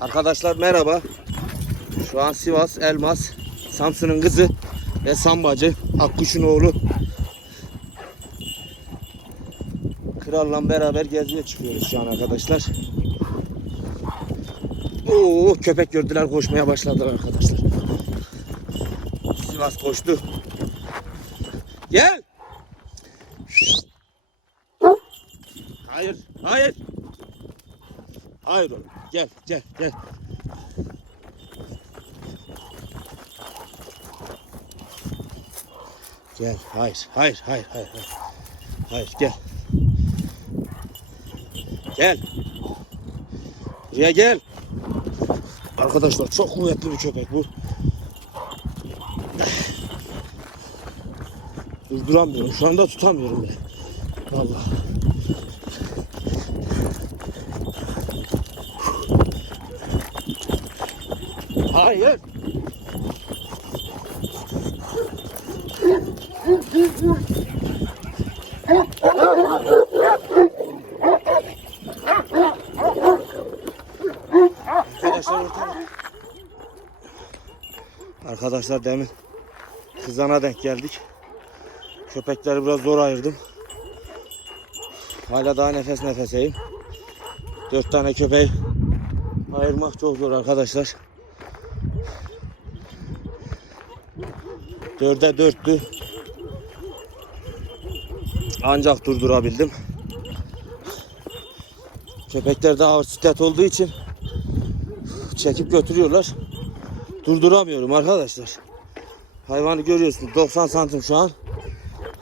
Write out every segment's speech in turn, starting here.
Arkadaşlar merhaba. Şu an Sivas, Elmas, Samsun'un kızı ve Sambacı, Akkuş'un oğlu. Kralla beraber geziye çıkıyoruz şu an arkadaşlar. Oo, köpek gördüler koşmaya başladılar arkadaşlar. Sivas koştu. Gel. Hayır, hayır. Hayır oğlum. Gel, gel, gel. Gel. Hayır, hayır, hayır, hayır. Hayır, hayır gel. Gel. Buraya gel. Arkadaşlar çok kuvvetli bir köpek bu. Durduramıyorum. Şu anda tutamıyorum bile. Vallahi. Hayır. Arkadaşlar ortada. Arkadaşlar demin kızana denk geldik. Köpekleri biraz zor ayırdım. Hala daha nefes nefeseyim. Dört tane köpeği ayırmak çok zor arkadaşlar. Dörde dörttü. Ancak durdurabildim. Köpekler ağır siklet olduğu için çekip götürüyorlar. Durduramıyorum arkadaşlar. Hayvanı görüyorsunuz 90 santim şu an.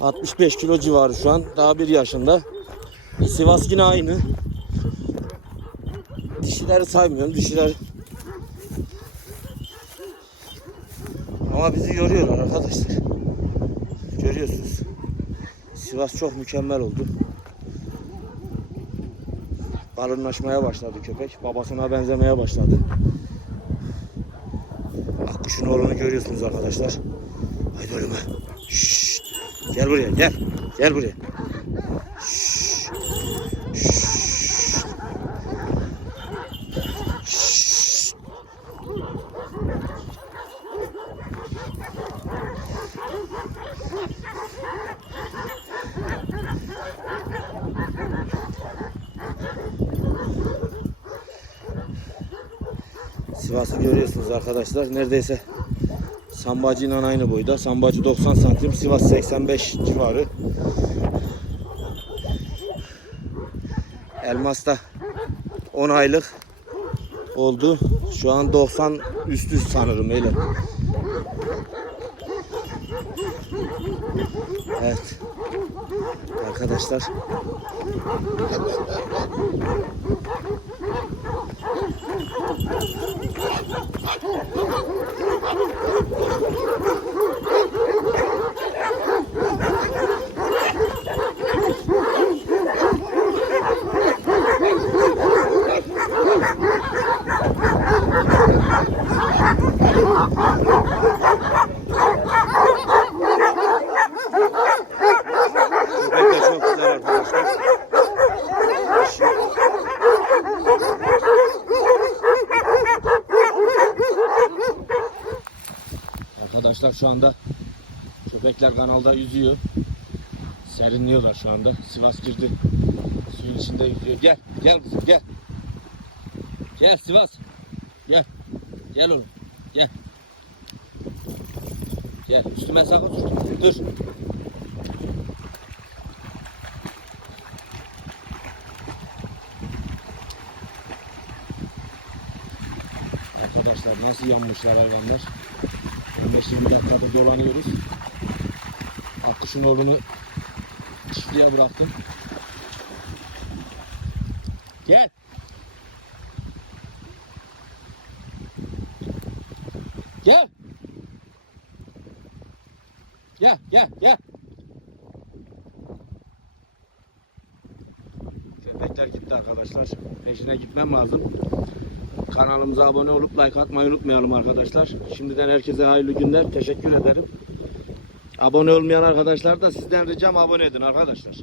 65 kilo civarı şu an. Daha bir yaşında. Sivas yine aynı. Dişileri saymıyorum. Dişiler ama bizi yoruyorlar arkadaşlar. Görüyorsunuz. Sivas çok mükemmel oldu. Balınlaşmaya başladı köpek. Babasına benzemeye başladı. Akkuş'un oğlunu görüyorsunuz arkadaşlar. Haydi oğlum. Şşş. Gel buraya gel. Gel buraya. Şşş. Şşş. Sivas'ı görüyorsunuz arkadaşlar. Neredeyse Sambacı ile aynı boyda. Sambacı 90 santim, Sivas 85 civarı. Elmas da 10 aylık oldu. Şu an 90 üstü sanırım öyle. Evet. Arkadaşlar köpekler çok güzel arkadaşlar. Arkadaşlar şu anda köpekler kanalda yüzüyor. Serinliyorlar şu anda. Sivas girdi. Suyun içinde yüzüyor. Gel, gel kızım gel. Gel Sivas. Gel. Gel oğlum. Gel. Gel. Üstüme sakın dur. Dur. Arkadaşlar nasıl yanmışlar hayvanlar. 15-20 dakikadır dolanıyoruz. Akkuş'un oğlunu çiftliğe bıraktım. Gel. Gel. Gel, gel, gel. Köpekler gitti arkadaşlar. Peşine gitmem lazım. Kanalımıza abone olup like atmayı unutmayalım arkadaşlar. Şimdiden herkese hayırlı günler. Teşekkür ederim. Abone olmayan arkadaşlar da sizden ricam abone edin arkadaşlar.